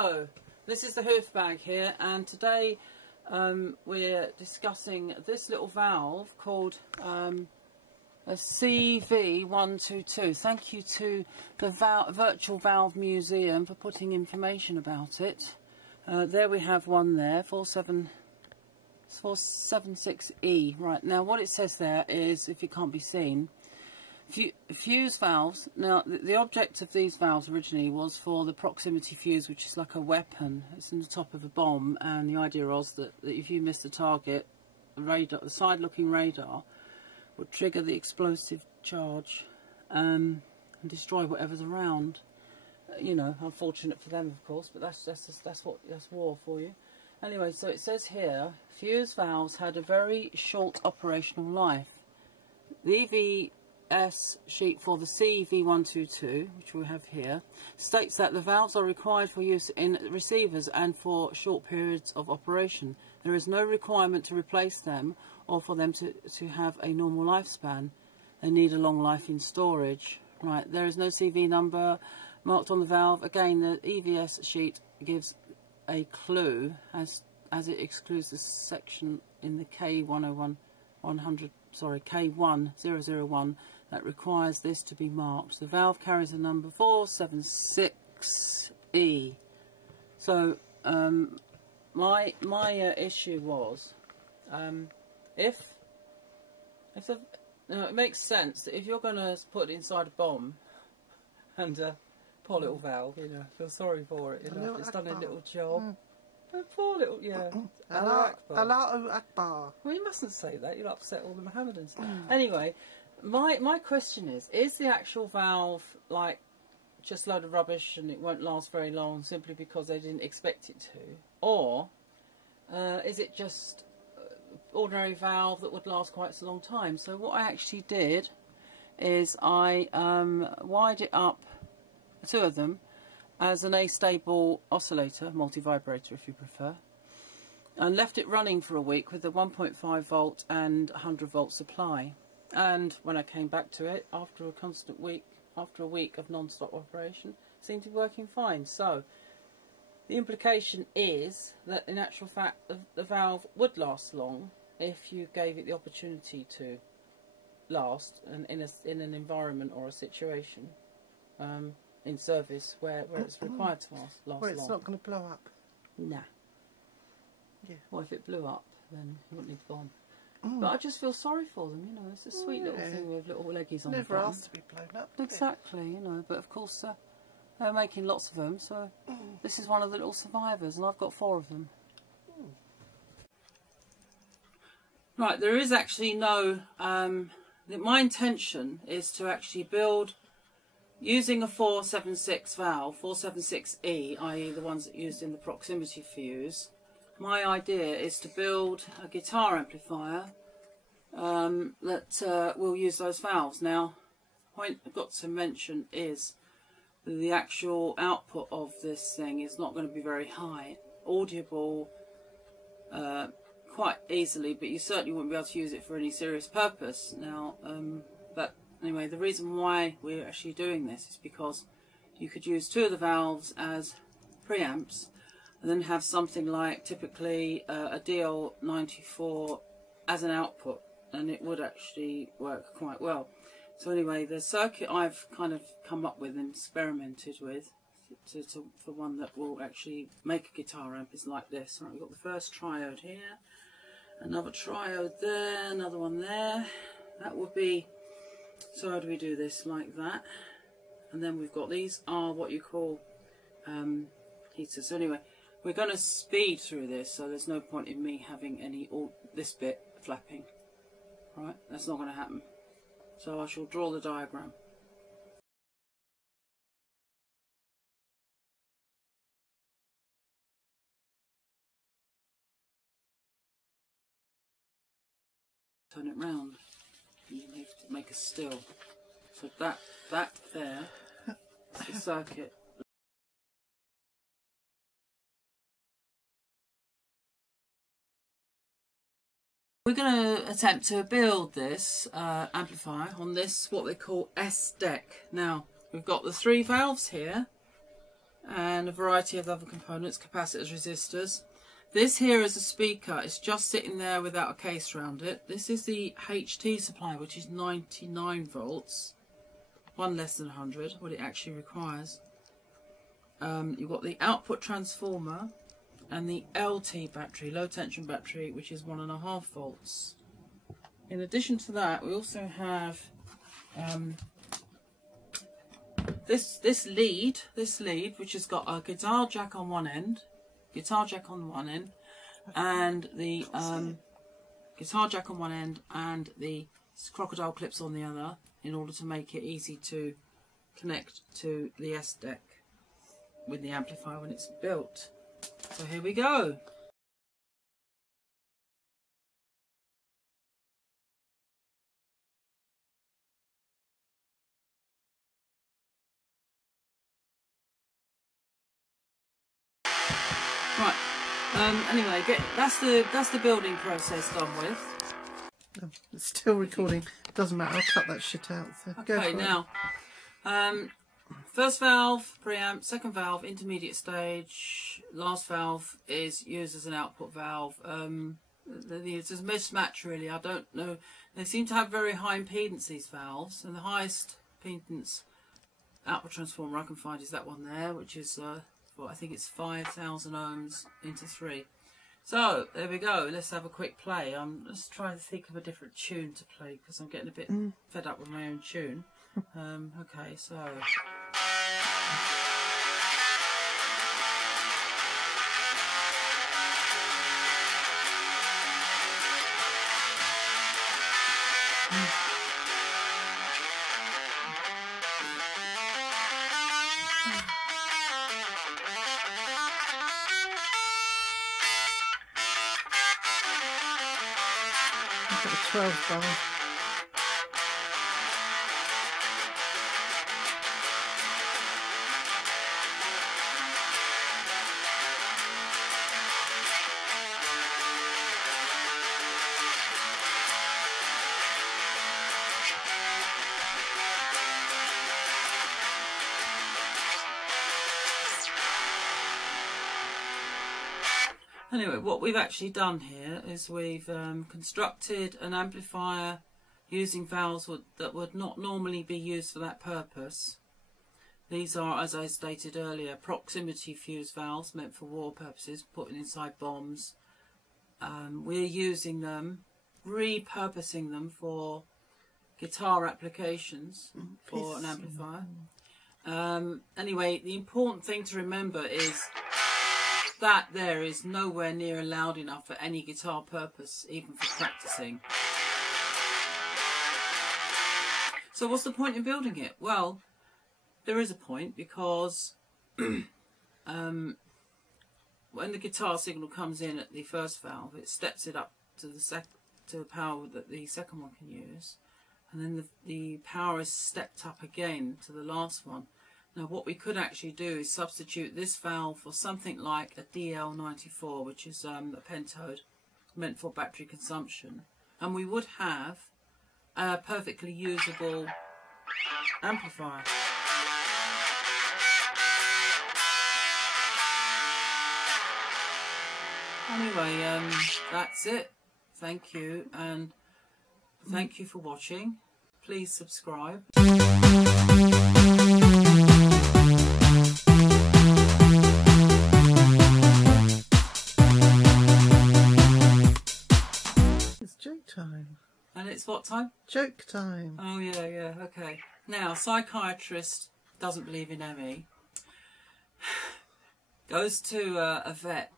So, this is the Hoofbag here, and today we're discussing this little valve called a CV122. Thank you to the Virtual Valve Museum for putting information about it. There we have one there, 476E. Right, now what it says there is, if it can't be seen, fuse valves. Now the object of these valves originally was for the proximity fuse, which is like a weapon. It's in the top of a bomb, and the idea was that if you miss the target, the side looking radar would trigger the explosive charge and destroy whatever's around. You know, unfortunate for them of course, but that's war for you. Anyway, so it says here, fuse valves had a very short operational life. The EVS sheet for the CV122, which we have here, states that the valves are required for use in receivers and for short periods of operation. There is no requirement to replace them or for them to have a normal lifespan. They need a long life in storage. Right, there is no CV number marked on the valve. Again, the EVS sheet gives a clue as it excludes the section in the K1001 that requires this to be marked. The valve carries the number 476E. So my issue was if it makes sense that if you're going to put it inside a bomb and poor little valve, you know, feel sorry for it, you know, it's done a little job. Poor little, yeah. Allahu Akbar. Well, you mustn't say that, you'll upset all the Mohammedans. Anyway, my question is the actual valve like just a load of rubbish and it won't last very long simply because they didn't expect it to? Or is it just ordinary valve that would last quite a long time? So what I actually did is I wired it up, two of them, as an astable oscillator, multi-vibrator if you prefer, and left it running for a week with a 1.5 volt and 100 volt supply. And when I came back to it after a week of non-stop operation, it seemed to be working fine. So the implication is that in actual fact the valve would last long if you gave it the opportunity to last, and in an environment or a situation in service where it's required to last long. Well, it's not going to blow up. Nah. Yeah. Well, if it blew up, then you wouldn't need the bomb. But I just feel sorry for them, you know. It's a sweet little thing with little leggies on. Never asked to be blown up. Exactly, you know. But of course, they're making lots of them, so this is one of the little survivors, and I've got 4 of them. Right, there is actually no. My intention is to actually build using a 476 valve, 476E, i.e. the ones that are used in the proximity fuse. My idea is to build a guitar amplifier that will use those valves. Now, the point I've got to mention is that the actual output of this thing is not going to be very high. Audible quite easily, but you certainly wouldn't be able to use it for any serious purpose. Now, but anyway, the reason why we're actually doing this is because you could use 2 of the valves as preamps, and then have something like typically a DL94 as an output, and it would actually work quite well. So anyway, the circuit I've kind of come up with and experimented with for one that will actually make a guitar amp is like this. Right, we've got the first triode here, another triode there, another one there. That would be, so how do we do this? Like that. And then we've got, these are what you call heaters. So anyway, we're going to speed through this, so there's no point in me having this bit flapping. Right, that's not going to happen. So I shall draw the diagram. Turn it round. You need to make a still. So that there is the circuit. We're going to attempt to build this amplifier on this, what they call S-Dec. Now, we've got the 3 valves here, and a variety of other components, capacitors, resistors. This here is a speaker. It's just sitting there without a case around it. This is the HT supply, which is 99 volts, one less than 100, what it actually requires. You've got the output transformer and the LT battery, low tension battery, which is 1.5 volts. In addition to that, we also have this lead, which has got a guitar jack on one end, and the guitar jack on one end and the crocodile clips on the other, in order to make it easy to connect to the S-Dec with the amplifier when it's built. So here we go. Right. Anyway, that's the building process done with. Oh, it's still recording. Doesn't matter. I'll cut that shit out. So Okay, now, first valve, preamp, second valve, intermediate stage, last valve is used as an output valve. It's a mismatch really. I don't know. They seem to have very high impedance, these valves, and the highest impedance output transformer I can find is that one there, which is well, I think it's 5,000 ohms into 3. So there we go. Let's have a quick play. I'm just trying to think of a different tune to play because I'm getting a bit fed up with my own tune. Okay, so. I've got a 12 bar. Anyway, what we've actually done here is we've constructed an amplifier using valves that would not normally be used for that purpose. These are, as I stated earlier, proximity fuse valves meant for war purposes, putting inside bombs. We're using them, repurposing them for guitar applications for an amplifier. Anyway, the important thing to remember is that there is nowhere near loud enough for any guitar purpose, even for practicing. So what's the point in building it? Well, there is a point, because when the guitar signal comes in at the first valve, it steps it up to the power that the second one can use, and then the power is stepped up again to the last one. Now what we could actually do is substitute this valve for something like a DL94, which is a pentode meant for battery consumption, and we would have a perfectly usable amplifier. Anyway, that's it. Thank you, and thank you for watching. Please subscribe. It's joke time. And it's what time? Joke time. Oh yeah, okay. Now, psychiatrist doesn't believe in ME. Goes to a vet,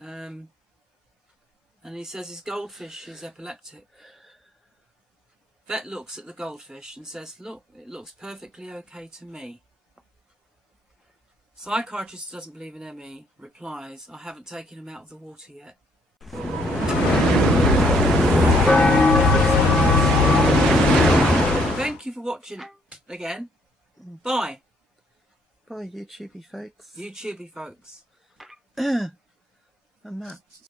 and he says his goldfish is epileptic. Vet looks at the goldfish and says, "Look, it looks perfectly okay to me." Psychiatrist doesn't believe in ME replies, "I haven't taken him out of the water yet." Thank you for watching again. Bye. Bye, YouTubey folks. YouTubey folks. And that.